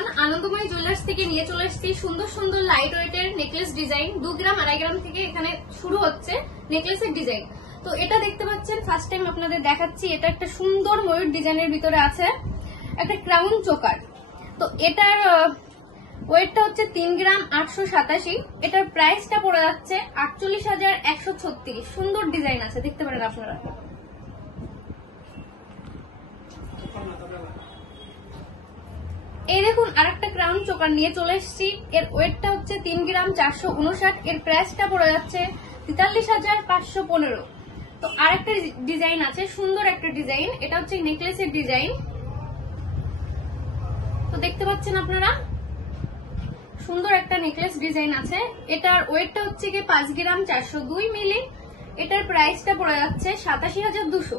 Everyone, আনন্দময়ী jewellers থেকে নিয়ে চলে এসেছি সুন্দর সুন্দর লাইট ওয়েটের নেকলেস ডিজাইন। 2 গ্রাম 2.5 গ্রাম থেকে এখানে শুরু হচ্ছে নেকলেসের ডিজাইন। তো এটা দেখতে পাচ্ছেন, ফার্স্ট টাইম আপনাদের দেখাচ্ছি। এটা একটা সুন্দর ময়ূর ডিজাইনের ভিতরে আছে একটা ক্রাউন চোকার। তো এটার ওয়েটটা হচ্ছে 3 গ্রাম 887। এটার প্রাইসটা পড়ে যাচ্ছে 48,136। সুন্দর ডিজাইন আছে, দেখতে পারেন আপনারা। এই দেখুন আরেকটা ক্রাউন চোকার নিয়ে চলে এসেছি। এর ওয়েটটা হচ্ছে 3 গ্রাম 459। এর প্রাইসটা পড়ে যাচ্ছে 43,515। তো আরেকটা ডিজাইন আছে, সুন্দর একটা ডিজাইন। এটা হচ্ছে নেকলেসের ডিজাইন। তো দেখতে পাচ্ছেন আপনারা, সুন্দর একটা নেকলেস ডিজাইন আছে। এটার ওয়েটটা হচ্ছে কি 5 গ্রাম 402 মিলি। এটার প্রাইসটা পড়ে যাচ্ছে 87,200।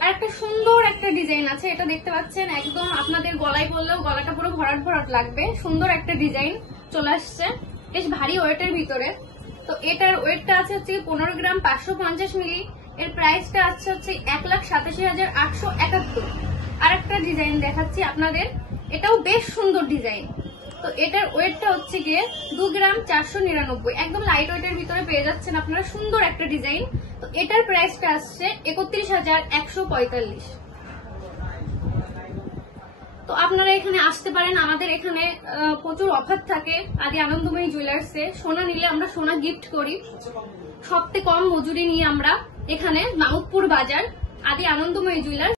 আর একটা সুন্দর একটা ডিজাইন আছে, এটা দেখতে পাচ্ছেন, একদম আপনাদের গলায় পরলেও গলাটা পুরো ভরাট ভরাট লাগবে। সুন্দর একটা ডিজাইন চলে আসছে, বেশ ভারী ওয়েটের ভিতরে। তো এটার ওয়েটটা আছে হচ্ছে 15 গ্রাম 550 মিলি। এর প্রাইসটা আছে হচ্ছে 1,87,871। আর একটা ডিজাইন দেখাচ্ছি আপনাদের, এটাও বেশ সুন্দর ডিজাইন। তো এটার ওয়েটটা হচ্ছে গিয়ে 2 গ্রাম 499। একদম লাইট ওয়েটের ভিতরে পেয়ে যাচ্ছেন আপনারা, সুন্দর একটা ডিজাইন। তো এটার প্রাইসটা আসছে 31,145। তো আপনারা এখানে আসতে পারেন। আমাদের এখানে প্রচুর অফার থাকে আদি আনন্দময়ী জুয়েলার্সে। সোনা নিলে আমরা সোনা গিফট করি। সবথেকে কম মজুরি নিয়ে আমরা এখানে মাউদপুর বাজার আদি আনন্দময়ী জুয়েলার্স।